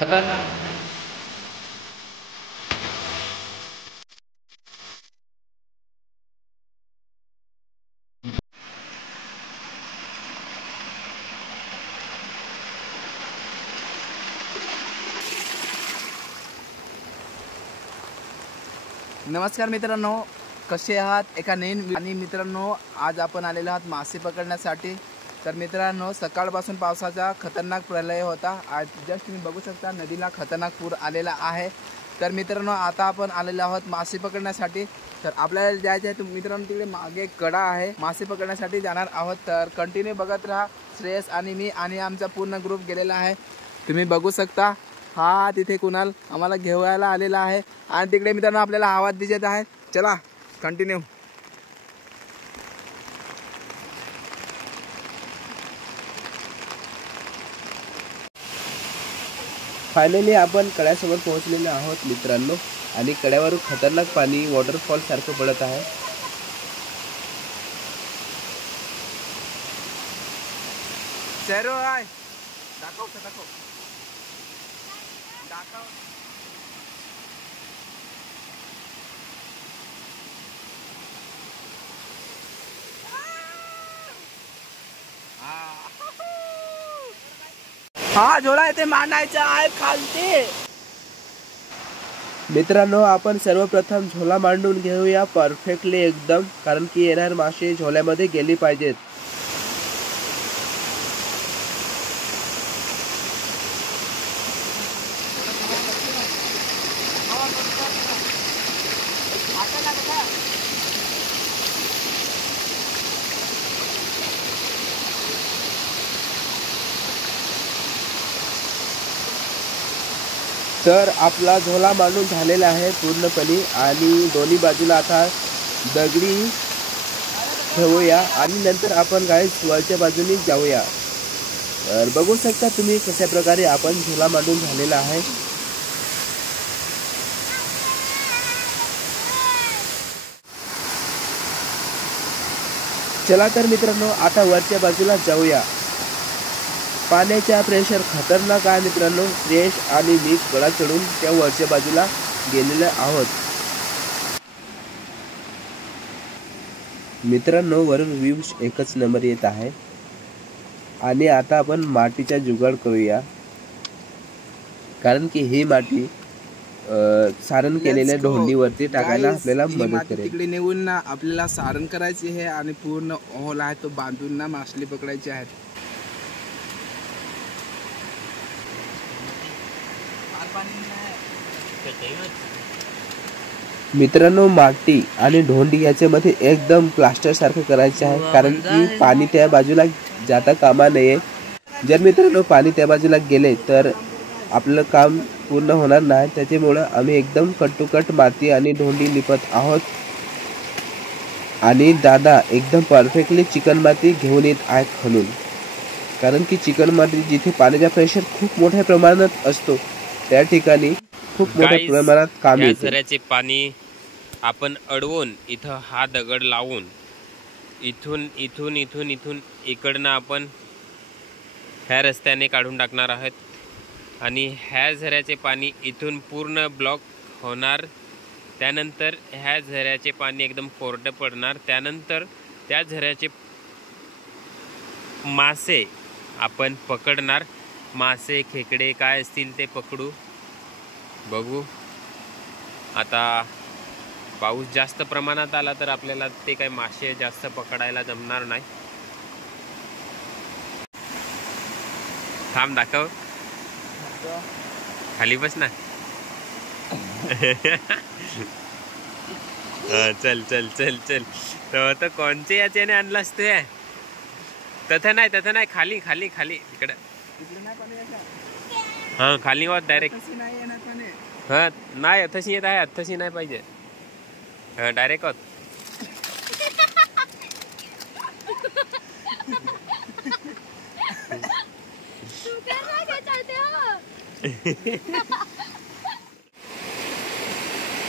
खतरनाक। नमस्कार मित्रांनो, कसे आहात? एका नवीन आणि मित्रांनो, आज आपण आलेलो आहात मासे पकडण्यासाठी। तर मित्रांनो, सकाळपासून पावसाचा खतरनाक प्रलय होता। आज जस्ट तुम्ही बघू शकता नदीला खतरनाक पूर आलेला आहे। तर मित्रांनो, आता आपण आलेलो आहोत मासे पकडण्यासाठी। तर आपल्याला जायचं आहे मित्रांनो, तिकडे मागे कडा आहे, मासे पकडण्यासाठी जाणार आहोत। तर कंटिन्यू बघत राहा। श्रेयस आणि मी आणि आमचा पूर्ण ग्रुप गेलेला आहे, तुम्ही बघू शकता। हा तिथे कुणाल आम्हाला घेवायला आलेला आहे आणि तिकडे मित्रांनो आपल्याला आवाज दिसत आहे। चला कंटिन्यू। फायनली आपण कड्यासमोर पोहोचलेलो आहोत मित्रांनो, आणि कड्यावरून खतरनाक पाणी वॉटरफॉल सारखं पडत आहे। शेरो आहे, दाखव दाखव दाखव। हा झोला इथे मांडायचा आहे खालती। मित्रांनो, आपण सर्वप्रथम झोला मांडून घेऊया परफेक्टली एकदम, कारण की येणार मासे झोल्यामध्ये गेली पाहिजेत। तर आपला झोला मांडून झालेला आहे पूर्णपणे, आणि दोन्ही बाजूला आता दगडी ठेवूया आणि नंतर आपण गाईस वरच्या बाजूने जाऊया। तर बघू शकता तुम्ही कशा प्रकारे आपण झोला मांडून झालेला आहे। चला तर मित्रांनो, आता वरच्या बाजूला जाऊया। पाण्याचा प्रेशर खतरनाक आहे मित्रांनो। श्रेयस आणि मी गडा चढून त्या वरच्या बाजूला गेलेलो आहोत मित्रांनो। वरून व्ह्यू एकच नंबर येत आहे, आणि आता आपण मातीचा जुगाड करूया, कारण की ही माती सारण केलेल्या ढोंडीवरती टाकायला आपल्याला मदत करेल। तिकडे नेऊन ना आपल्याला सारण करायचे आहे, आणि पूर्ण ओहला आहे तो बांधून ना मासली पकडायची आहेत। मित्रांनो, माती आणि ढोंडी याच्यामध्ये एकदम प्लास्टर सारखं करायचे आहे, कारण की पाणी त्या बाजूला जाता कामा नये। जर मित्रांनो पाणी त्या बाजूला गेले तर आपलं काम पूर्ण होणार नाही, त्याच्यामुळे आम्ही एकदम कट टू कट माती आणि ढोंडी लिपत आहोत। आणि दादा एकदम परफेक्टली चिकन माती घेऊन येत आहेत खालून, कारण की चिकन माती जिथे पाण्याचा प्रेशर खूप मोठ्या प्रमाणात असतो त्या ठिकाणी खूप मोठ्या प्रमाणात काम येते। झऱ्याचे पाणी आपण अडवून इथं हा दगड लावून इथून इथून इथून इथून इकडनं आपण ह्या रस्त्याने काढून टाकणार आहोत, आणि ह्या झऱ्याचे पाणी इथून पूर्ण ब्लॉक होणार। त्यानंतर ह्या झऱ्याचे पाणी एकदम कोरडं पडणार। त्यानंतर त्या झऱ्याचे मासे आपण पकडणार। मासे खेकडे काय असतील ते पकडू, बघू। आता पाऊस जास्त प्रमाणात आला तर आपल्याला ते काही मासे जास्त पकडायला जमणार नाही। थांब दाखव, खाली बस ना। चल चल चल चल। तर कोणचे याच्याने आणलास तू? तथं नाही, खाली खाली खाली तिकडं। हां खाली होत डायरेक्ट। हां नाही, तशी येत आहे, तशी नाही पाहिजे। हां डायरेक्ट होत।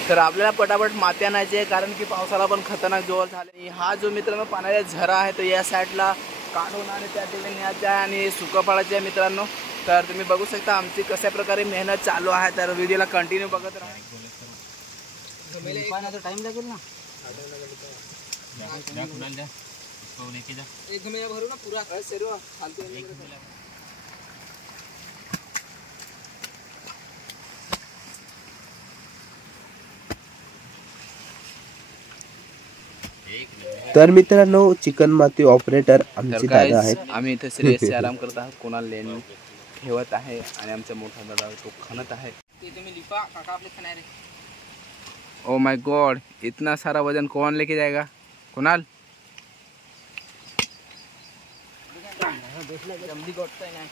तर आपल्याला पटापट माती आणायची आहे, कारण की पावसाला पण खतरनाक जोर झाले। हा जो मित्रांनो पाण्याचा झरा आहे तो या साईडला काढून आणि त्या ठिकाणी न्यायचा आहे आणि सुकं पाडायचं आहे मित्रांनो। तर तुम्ही बघू शकता आमची कशा प्रकारे मेहनत चालू आहे. तर व्हिडिओला कंटिन्यू बघत राहा. टाइम लागेल ना. भरू ना पुरा सर्व फालतू. तर मित्रांनो चिकन माती ऑपरेटर आमचे दादा आहेत. आम्ही इथे श्रेयसचे आराम करत आहोत. कोणाला लेन ठेवत आहे आणि आमचा मोठा दादा तो खणत आहे. तुम्ही लिपा काका आपले खाणारे. ओ माय गॉड, इतना सारा वजन कौन लेके जाएगा? कुणाल जमली गोष्ट आहे ना.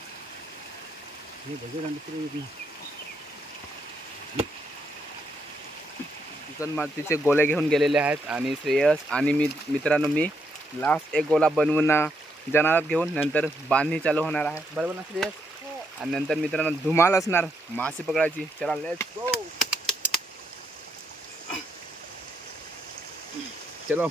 चिकन मातीचे गोले घेऊन गेलेले आहेत आणि श्रेयस आणि मित्रांनो मी लास्ट एक गोला बनवून जनावरात घेऊन नंतर बांधणी चालू होणार आहे. बरोबर ना श्रेयस? आणि नंतर मित्रांनो धुमाल असणार मासे पकडायची. चला लेट्स गो. चलो.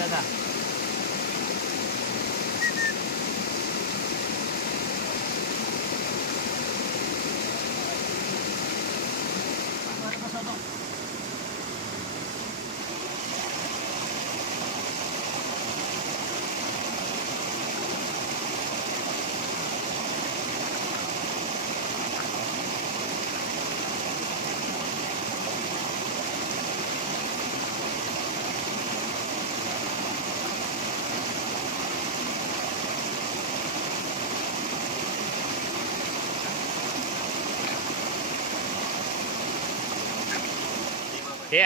दादा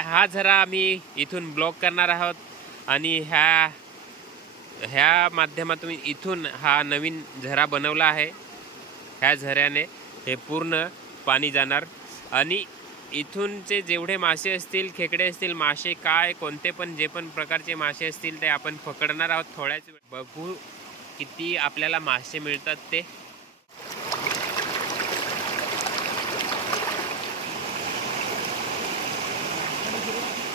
हा झरा आम्ही इथून ब्लॉक करणार आहोत आणि ह्या माध्यमातून इथून हा नवीन झरा बनवला आहे. ह्या झऱ्याने हे पूर्ण पाणी जाणार आणि इथूनचे जेवढे मासे असतील, खेकडे असतील, मासे काय कोणते पण जे पण प्रकारचे मासे असतील ते आपण पकडणार आहोत. थोड्याच वेळ बघू किती आपल्याला मासे मिळतात ते.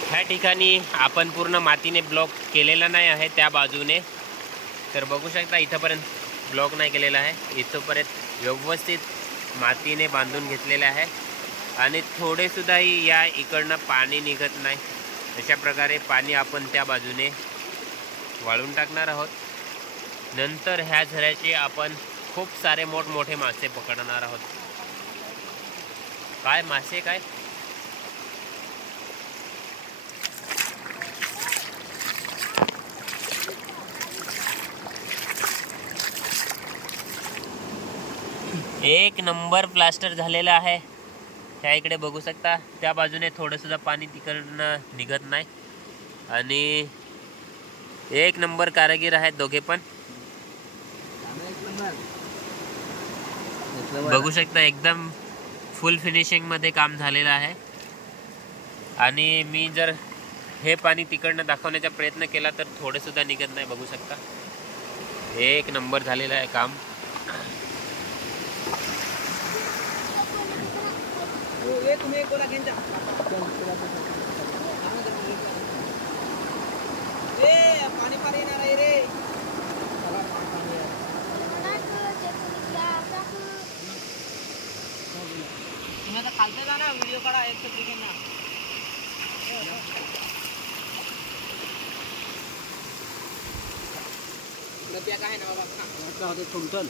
ह्या ठिकाणी आपण पूर्ण मातीने ब्लॉक केलेला नाही आहे त्या बाजूने. तर बघू शकता इथंपर्यंत ब्लॉक नाही केलेला आहे. इथंपर्यंत व्यवस्थित मातीने बांधून घेतलेले आहे आणि थोडेसुद्धाही या इकडनं पाणी निघत नाही. अशा प्रकारे पाणी आपण त्या बाजूने वाळून टाकणार आहोत. नंतर ह्या झऱ्याचे आपण खूप सारे मोठमोठे मासे पकडणार आहोत. काय मासे काय एक नंबर प्लास्टर झालेला आहे. त्या इकडे बघू शकता त्या बाजूने थोडंसुद्धा पाणी तिकडनं निघत नाही आणि एक नंबर कारागीर आहेत दोघे पण. बघू शकता एकदम फुल फिनिशिंगमध्ये काम झालेलं आहे. आणि मी जर हे पाणी तिकडनं दाखवण्याचा प्रयत्न केला तर थोडेसुद्धा निघत नाही. बघू शकता एक नंबर झालेलं आहे काम. तुम्ही कोणा घेऊन जा. पाणी पाणी येणार आहे रे. तुम्ही आता खालते जा ना. व्हिडिओ काढा एक सेकंड ना. नद्या काय ना बाबा तुमचं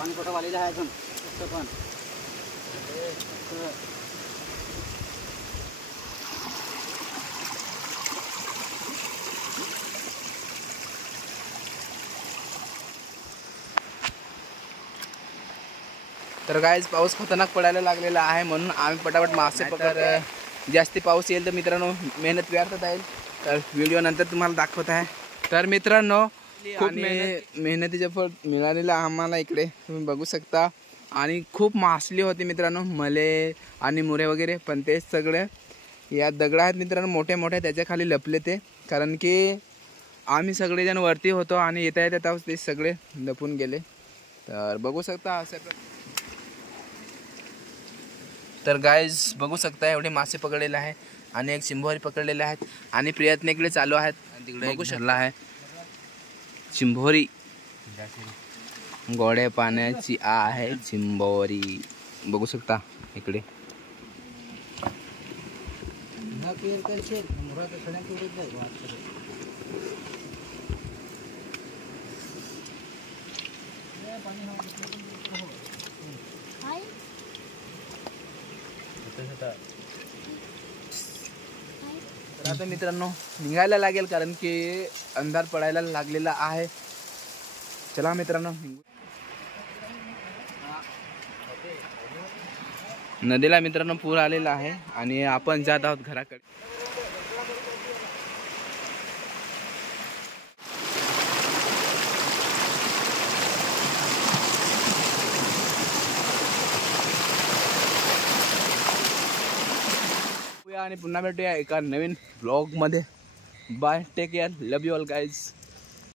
पाणी कुठं वाली जायचं पण. तर गाईज पाऊस खतरनाक पडायला लागलेला आहे म्हणून आम्ही पटापट मासे पकड. जास्ती पाऊस येईल तर मित्रांनो मेहनत व्यर्थ जाईल. तर व्हिडिओ नंतर तुम्हाला दाखवत आहे. तर मित्रांनो खूप मेहनतीचे फळ मिळालेलं आम्हाला इकडे तुम्ही बघू शकता. आणि खूप मासली होती मित्रांनो, मले आणि मुरे वगैरे. पण ते सगळे या दगड आहेत मित्रांनो, मोठे मोठे, त्याच्या खाली लपले ते. कारण की आम्ही सगळेजण वरती होतो आणि येता येता ते सगळे लपून गेले. तर बघू शकता असे. तर गाईज बघू शकता एवढे मासे पकडलेले आहे आणि एक चिंबोरी पकडलेले आहेत आणि प्रयत्न इकडे चालू आहेत. तिकडे बघू शकला आहे चिंबोरी, गोड्या पाण्याची आहे चिंबोरी. बघू शकता इकडे. तर आता मित्रांनो निघायला लागेल कारण की अंधार पडायला लागलेला आहे. चला मित्रांनो, नदीला मित्रांनो पूर आलेला आहे आणि आपण जात आहोत घराकडे. आणि पुन्हा भेटूया एका नवीन ब्लॉग मध्ये. Bye, take care, love you all guys.